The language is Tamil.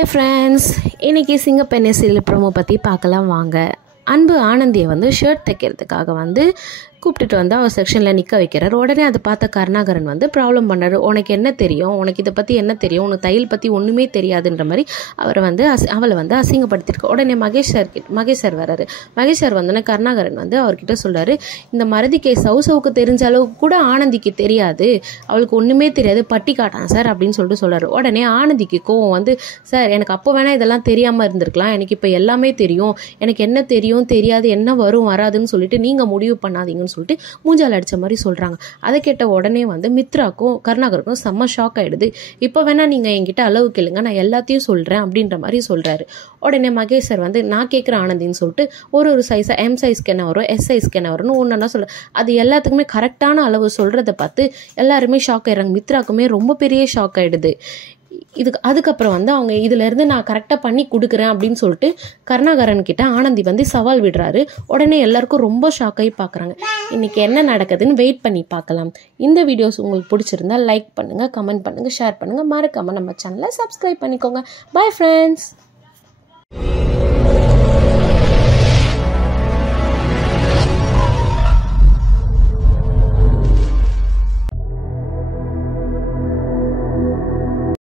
Hi friends, இன்னைக்கு சிங்கப்பெண்ணே சீரியல் ப்ரோமோ பற்றி பார்க்கலாம் வாங்க. அன்பு ஆனந்தியை வந்து ஷர்ட் தைக்கிறதுக்காக வந்து கூப்பிட்டுட்டு வந்து அவர் செக்ஷனில் நிற்க வைக்கிறார். உடனே அதை பார்த்த கருணாகரன் வந்து ப்ராப்ளம் பண்ணார். உனக்கு என்ன தெரியும், உனக்கு இதை பற்றி என்ன தெரியும், உனக்கு தையல் பற்றி ஒன்றுமே தெரியாதுன்ற மாதிரி அவரை வந்து அவளை வந்து அசிங்கப்படுத்திருக்கு. உடனே மகேஷ் சார் வர்றாரு. மகேஷ் சார் வந்தோடனே கருணாகரன் வந்து அவர்கிட்ட சொல்கிறாரு, இந்த மறதிக்கை சவுசவுக்கு தெரிஞ்ச அளவுக்கு கூட ஆனந்திக்கு தெரியாது, அவளுக்கு ஒன்றுமே தெரியாது, பட்டி காட்டான் சார் அப்படின்னு சொல்லிட்டு சொல்கிறாரு. உடனே ஆனந்திக்கு கோவம் வந்து, சார் எனக்கு அப்போ வேணால் இதெல்லாம் தெரியாமல் இருந்திருக்கலாம், எனக்கு இப்போ எல்லாமே தெரியும், எனக்கு என்ன தெரியும் தெரியாது, என்ன வரும் வராதுன்னு சொல்லிட்டு நீங்கள் முடிவு பண்ணாதீங்கன்னு சொல்லிட்டு மூஞ்சால் அடிச்ச மாதிரி சொல்றாங்க. அதை கேட்ட உடனே வந்து மித்ராக்கும் கருணாகருக்கும் செம்ம ஷாக் ஆயிடுது. இப்போ வேணா நீங்க என்கிட்ட அளவு கேளுங்க, நான் எல்லாத்தையும் சொல்றேன் அப்படின்ற மாதிரி சொல்றாரு. உடனே மகேஷ் சார் வந்து நான் கேட்குறேன் ஆனந்தின்னு சொல்லிட்டு ஒரு சைஸா எம் சைஸ்க்கு என்ன வரும், எஸ் சைஸ்க்கு என்ன வரும்னு ஒன்னா சொல்ற, அது எல்லாத்துக்குமே கரெக்டான அளவு சொல்றதை பார்த்து எல்லாருமே ஷாக் ஆயிடுறாங்க. மித்ராக்குமே ரொம்ப பெரிய ஷாக் ஆயிடுது. அதுக்கப்புறம் வந்து அவங்க இதுல இருந்து நான் கரெக்டா பண்ணி கொடுக்குறேன் அப்படின்னு சொல்லிட்டு கருணாகரன் கிட்ட ஆனந்தி வந்து சவால் விடுறாரு. உடனே எல்லாருக்கும் ரொம்ப ஷாக் ஆகி பாக்குறாங்க. இன்னைக்கு என்ன நடக்குதுன்னு வெயிட் பண்ணி பார்க்கலாம். இந்த வீடியோஸ் உங்களுக்கு பிடிச்சிருந்தா லைக் பண்ணுங்க, கமெண்ட் பண்ணுங்க, ஷேர் பண்ணுங்க, மறக்காம நம்ம சேனலை சப்ஸ்கிரைப் பண்ணிக்கோங்க. Bye friends.